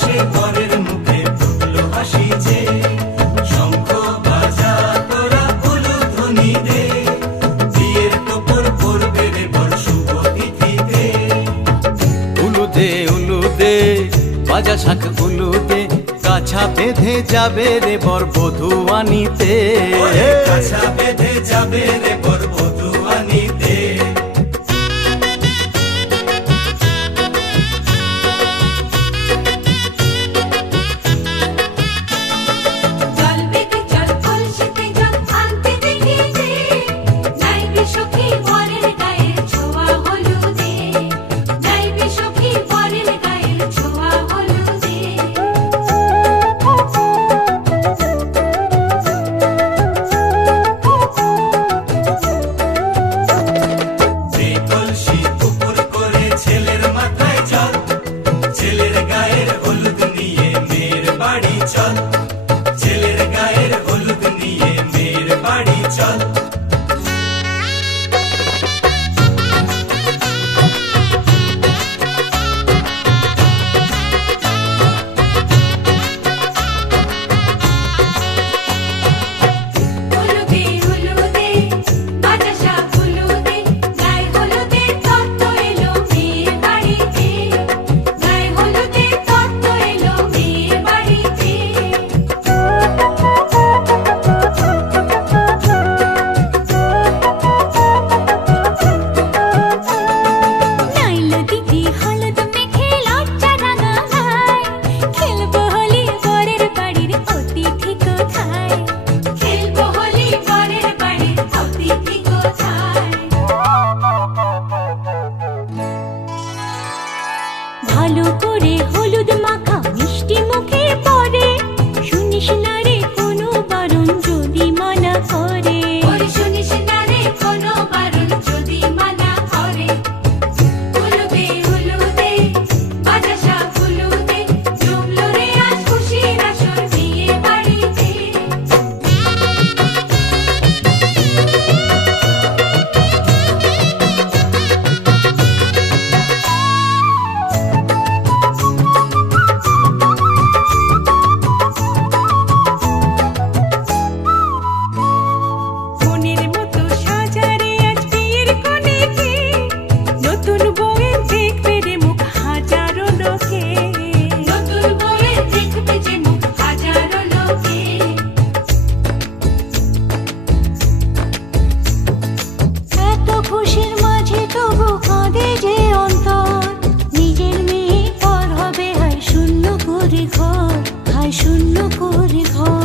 আকাশে পরের মুখে ফুটলো হাসি যে, শঙ্খ বাজা তোরা উলুধ্বনি দে, বিয়ের টোপর পড়বে রে বর শুভ তিথিতে। উলুদে উলুদে বাজা শাঁখ উলুদে, কাছা বেঁধে যাবে রে বর বধূ আনিতে। কাছা বেঁধে যাবে রে বর বধূ আনিতে। ছেলের গায়ের হলুদ নিয়ে মেয়ের বাড়ি চল। ভালো করে হলুদ মাখা মিষ্টি মুখে পড়ে, শুনিস না রে কোনো বারণ যদি মানা করে। শুনিস না রে কোনো বারণ যদি মানা করে। হলুদে হলুদে বাজা শাঁখ হলুদে, জমলো রে আজ খুশির আসর বিয়ে বাড়িতে। খুশির মাঝে তবু কাঁদে যে অন্তর, নিজের মেয়ে পর হবে হায় শূন্য করে ঘর, হায় শূন্য করে ঘর।